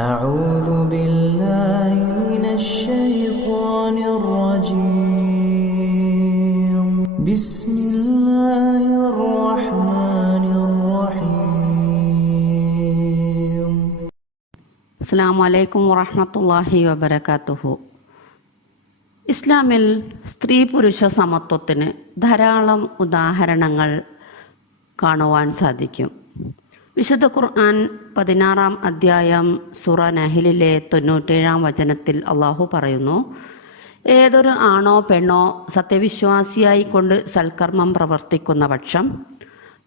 أعوذ بالله من الشيطان الرجيم بسم الله الرحمن الرحيم അസ്സാം വലൈക്കും വറഹമത്തല്ലാഹി വബർക്കാത്തുഹു ഇസ്ലാമിൽ സ്ത്രീ പുരുഷ സമത്വത്തിന് ധാരാളം ഉദാഹരണങ്ങൾ കാണുവാൻ സാധിക്കും വിശുദ്ധ ഖുർആൻ പതിനാറാം അധ്യായം സുറ നഹിലിലെ തൊണ്ണൂറ്റേഴാം വചനത്തിൽ അള്ളാഹു പറയുന്നു ഏതൊരു ആണോ പെണ്ണോ സത്യവിശ്വാസിയായി കൊണ്ട് സൽക്കർമ്മം പ്രവർത്തിക്കുന്ന പക്ഷം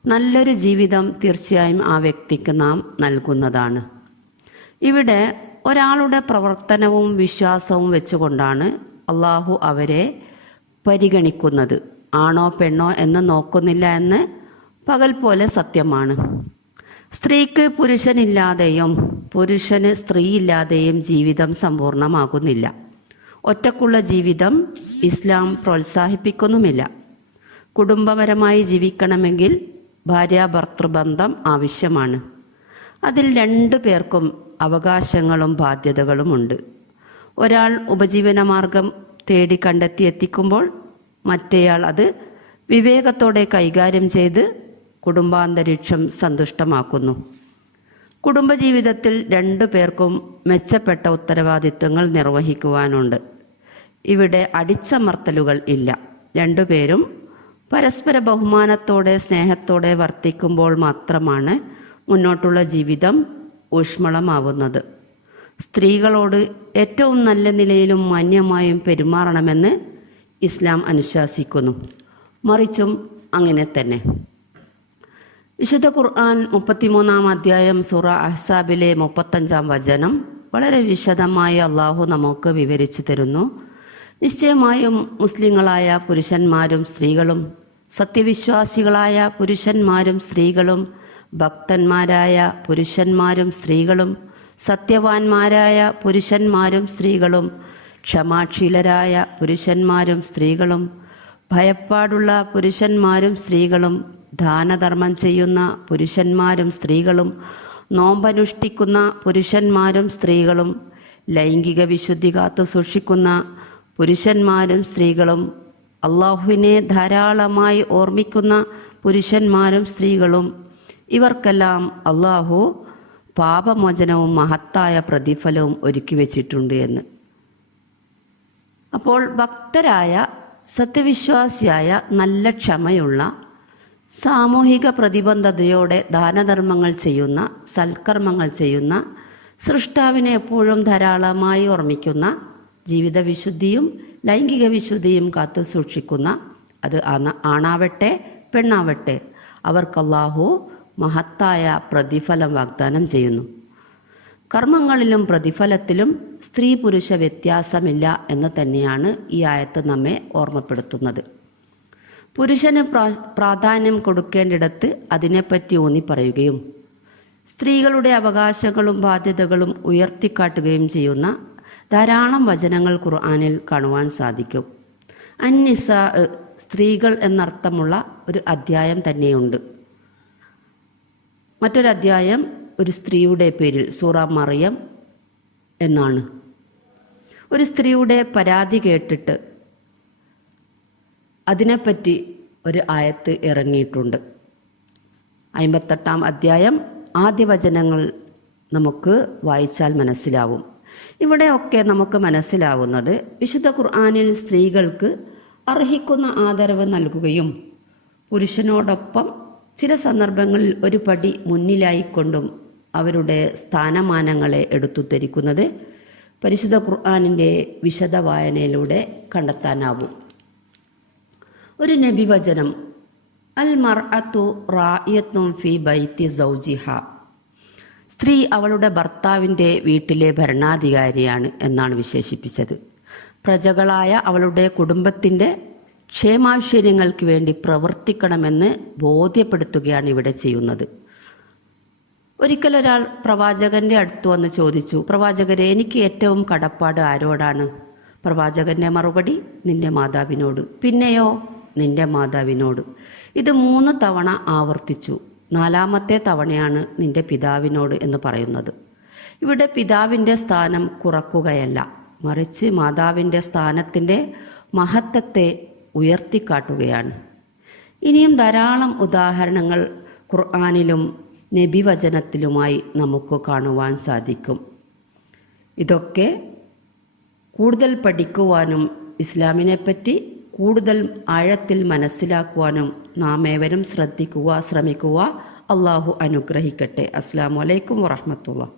നല്ലൊരു ജീവിതം തീർച്ചയായും ആ വ്യക്തിക്ക് നാം നൽകുന്നതാണ്. ഇവിടെ ഒരാളുടെ പ്രവർത്തനവും വിശ്വാസവും വെച്ചുകൊണ്ടാണ് അള്ളാഹു അവരെ പരിഗണിക്കുന്നത്. ആണോ പെണ്ണോ എന്ന് നോക്കുന്നില്ല എന്ന് പകൽ പോലെ സത്യമാണ്. സ്ത്രീക്ക് പുരുഷനില്ലാതെയും പുരുഷന് സ്ത്രീ ഇല്ലാതെയും ജീവിതം സമ്പൂർണമാകുന്നില്ല ഒറ്റക്കുള്ള ജീവിതം ഇസ്ലാം പ്രോത്സാഹിപ്പിക്കുന്നുമില്ല. കുടുംബപരമായി ജീവിക്കണമെങ്കിൽ ഭാര്യാഭർത്തൃബന്ധം ആവശ്യമാണ്. അതിൽ രണ്ടു പേർക്കും അവകാശങ്ങളും ബാധ്യതകളുമുണ്ട്. ഒരാൾ ഉപജീവനമാർഗം തേടി കണ്ടെത്തി എത്തിക്കുമ്പോൾ മറ്റേയാൾ അത് വിവേകത്തോടെ കൈകാര്യം ചെയ്ത് കുടുംബാന്തരീക്ഷം സന്തുഷ്ടമാക്കുന്നു. കുടുംബജീവിതത്തിൽ രണ്ടു പേർക്കും മെച്ചപ്പെട്ട ഉത്തരവാദിത്വങ്ങൾ നിർവഹിക്കുവാനുണ്ട്. ഇവിടെ അടിച്ചമർത്തലുകൾ ഇല്ല. രണ്ടുപേരും പരസ്പര ബഹുമാനത്തോടെ സ്നേഹത്തോടെ വർത്തിക്കുമ്പോൾ മാത്രമാണ് മുന്നോട്ടുള്ള ജീവിതം ഊഷ്മളമാവുന്നത്. സ്ത്രീകളോട് ഏറ്റവും നല്ല നിലയിലും മാന്യമായും പെരുമാറണമെന്ന് ഇസ്ലാം അനുശാസിക്കുന്നു. മറിച്ചും അങ്ങനെ തന്നെ. വിശുദ്ധ ഖുർആൻ മുപ്പത്തിമൂന്നാം അധ്യായം സുറ അഹ്സാബിലെ മുപ്പത്തഞ്ചാം വചനം വളരെ വിശദമായി അള്ളാഹു നമുക്ക് വിവരിച്ചു തരുന്നു. നിശ്ചയമായും മുസ്ലിങ്ങളായ പുരുഷന്മാരും സ്ത്രീകളും സത്യവിശ്വാസികളായ പുരുഷന്മാരും സ്ത്രീകളും ഭക്തന്മാരായ പുരുഷന്മാരും സ്ത്രീകളും സത്യവാന്മാരായ പുരുഷന്മാരും സ്ത്രീകളും ക്ഷമാശീലരായ പുരുഷന്മാരും സ്ത്രീകളും ഭയപ്പാടുള്ള പുരുഷന്മാരും സ്ത്രീകളും ദാനധർമ്മം ചെയ്യുന്ന പുരുഷന്മാരും സ്ത്രീകളും നോമ്പനുഷ്ഠിക്കുന്ന പുരുഷന്മാരും സ്ത്രീകളും ലൈംഗിക വിശുദ്ധി കാത്തു സൂക്ഷിക്കുന്ന പുരുഷന്മാരും സ്ത്രീകളും അള്ളാഹുവിനെ ധാരാളമായി ഓർമ്മിക്കുന്ന പുരുഷന്മാരും സ്ത്രീകളും ഇവർക്കെല്ലാം അള്ളാഹു പാപമോചനവും മഹത്തായ പ്രതിഫലവും ഒരുക്കി വച്ചിട്ടുണ്ട് എന്ന്. അപ്പോൾ ഭക്തരായ സത്യവിശ്വാസിയായ നല്ല ക്ഷമയുള്ള സാമൂഹിക പ്രതിബന്ധതയോടെ ദാനധർമ്മങ്ങൾ ചെയ്യുന്ന സൽക്കർമ്മങ്ങൾ ചെയ്യുന്ന സൃഷ്ടാവിനെ എപ്പോഴും ധാരാളമായി ഓർമ്മിക്കുന്ന ജീവിത വിശുദ്ധിയും ലൈംഗിക വിശുദ്ധിയും കാത്തു സൂക്ഷിക്കുന്ന അത് ആണ- ആണാവട്ടെ പെണ്ണാവട്ടെ അവർക്കല്ലാഹു മഹത്തായ പ്രതിഫലം വാഗ്ദാനം ചെയ്യുന്നു. കർമ്മങ്ങളിലും പ്രതിഫലത്തിലും സ്ത്രീ പുരുഷ വ്യത്യാസമില്ല എന്ന് തന്നെയാണ് ഈ ആയത്ത് നമ്മെ ഓർമ്മപ്പെടുത്തുന്നത്. പുരുഷന് പ്രാധാന്യം കൊടുക്കേണ്ടിടത്ത് അതിനെപ്പറ്റി ഊന്നി പറയുകയും സ്ത്രീകളുടെ അവകാശങ്ങളും ബാധ്യതകളും ഉയർത്തിക്കാട്ടുകയും ചെയ്യുന്ന ധാരാളം വചനങ്ങൾ ഖുർആാനിൽ കാണുവാൻ സാധിക്കും. അന്നിസ സ്ത്രീകൾ എന്നർത്ഥമുള്ള ഒരു അധ്യായം തന്നെയുണ്ട്. മറ്റൊരു അധ്യായം ഒരു സ്ത്രീയുടെ പേരിൽ സൂറ മറിയം എന്നാണ്. ഒരു സ്ത്രീയുടെ പരാതി കേട്ടിട്ട് അതിനെപ്പറ്റി ഒരു ആയത്ത് ഇറങ്ങിയിട്ടുണ്ട്. അമ്പത്തെട്ടാം അധ്യായം ആദ്യ വചനങ്ങൾ നമുക്ക് വായിച്ചാൽ മനസ്സിലാവും. ഇവിടെയൊക്കെ നമുക്ക് മനസ്സിലാവുന്നത് വിശുദ്ധ ഖുർആാനിൽ സ്ത്രീകൾക്ക് അർഹിക്കുന്ന ആദരവ് നൽകുകയും പുരുഷനോടൊപ്പം ചില സന്ദർഭങ്ങളിൽ ഒരു പടി മുന്നിലായിക്കൊണ്ടും അവരുടെ സ്ഥാനമാനങ്ങളെ എടുത്തുദ്ധരിക്കുന്നത് പരിശുദ്ധ ഖുർആാനിന്റെ വിശദ വായനയിലൂടെ കണ്ടെത്താനാവും. ഒരു നബിവചനം. അൽ മർ അത്തു റായത്തും ഫി ബൈത്തി സൗജിഹ. സ്ത്രീ അവളുടെ ഭർത്താവിന്റെ വീട്ടിലെ ഭരണാധികാരിയാണ് എന്നാണ് വിശേഷിപ്പിച്ചത്. പ്രജകളായ അവളുടെ കുടുംബത്തിന്റെ ക്ഷേമാശ്ചര്യങ്ങൾക്ക് വേണ്ടി പ്രവർത്തിക്കണമെന്ന് ബോധ്യപ്പെടുത്തുകയാണ് ഇവിടെ ചെയ്യുന്നത്. ഒരിക്കൽ ഒരാൾ പ്രവാചകന്റെ അടുത്ത് വന്ന് ചോദിച്ചു പ്രവാചകരെ എനിക്ക് ഏറ്റവും കടപ്പാട് ആരോടാണ്? പ്രവാചകന്റെ മറുപടി നിന്റെ മാതാവിനോട്. പിന്നെയോ നിന്റെ മാതാവിനോട്. ഇത് മൂന്ന് തവണ ആവർത്തിച്ചു. നാലാമത്തെ തവണയാണ് നിന്റെ പിതാവിനോട് എന്ന് പറയുന്നത്. ഇവിടെ പിതാവിന്റെ സ്ഥാനം കുറക്കുകയല്ല. മറിച്ച് മാതാവിന്റെ സ്ഥാനത്തിന്റെ മഹത്വത്തെ ഉയർത്തിക്കാട്ടുകയാണ്. ഇനിയും ധാരാളം ഉദാഹരണങ്ങൾ ഖുർആാനിലും നബിവചനത്തിലുമായി നമുക്ക് കാണുവാൻ സാധിക്കും. ഇതൊക്കെ കൂടുതൽ പഠിക്കുവാനും ഇസ്ലാമിനെപ്പറ്റി കൂടുതൽ ആഴത്തിൽ മനസ്സിലാക്കുവാനും നാം ഏവരും ശ്രദ്ധിക്കുക ശ്രമിക്കുക. അള്ളാഹു അനുഗ്രഹിക്കട്ടെ. അസ്സാം വലൈക്കും വറഹമത്തുള്ള